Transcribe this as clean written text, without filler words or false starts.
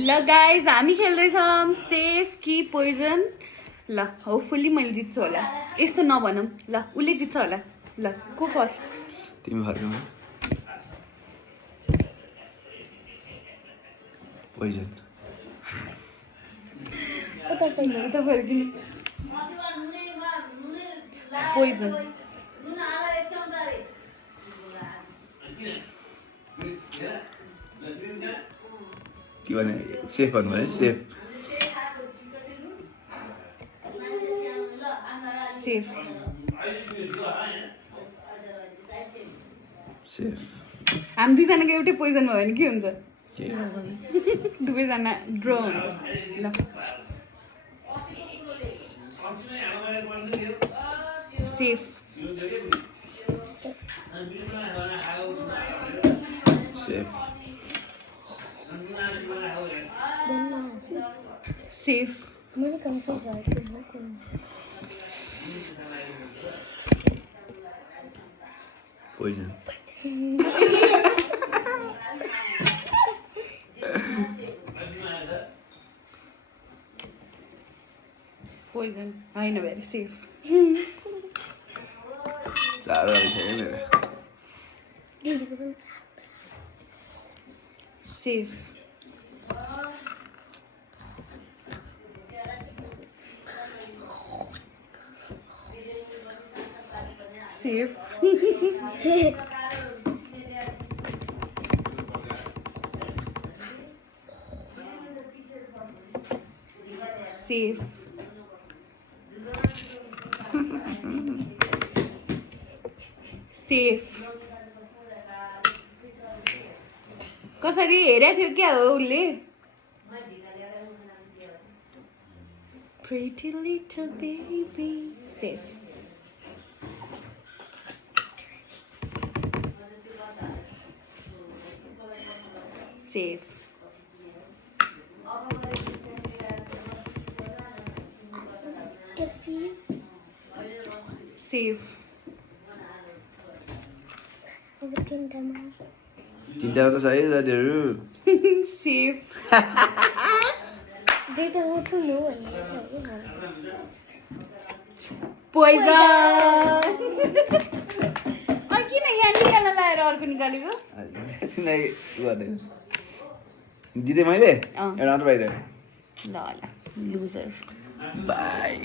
ल गाइज हामी खेल्दैछौँ सेफ कि पोइजन। ल होपफुल्ली मैले जित्छु होला, यस्तो नभनौँ। ल उसले जित्छ होला। ल को फर्स्ट? तिमी फर्काऊ। पोइजन। उता फर्किनु। पोइजन। के भने? सेफ भन्नु भने सेफ। सेफ। सेफ। हामी दुईजनाको एउटै पोइजन भयो भने के हुन्छ? दुवैजना ड्र हुन्छ। ल सेफ। सेफ। मुझे कंफर्ट जाती है। पोइजन। पोइजन होइन भेरी सेफ। चार वाली छ मेरा। सेफ। सेफ। सेफ। सेफ। कसरी हेरेको थियो क्या हो उसले? Pretty little baby. Safe. Safe. Safe. तिनटा त सही साथीहरू। सेफ। पोइजन। किन यहाँ निकाल्न लाएर अर्को निकालेको? जितेँ मैले एउटा मात्र बाहिर। ल ल लुजर। बाई।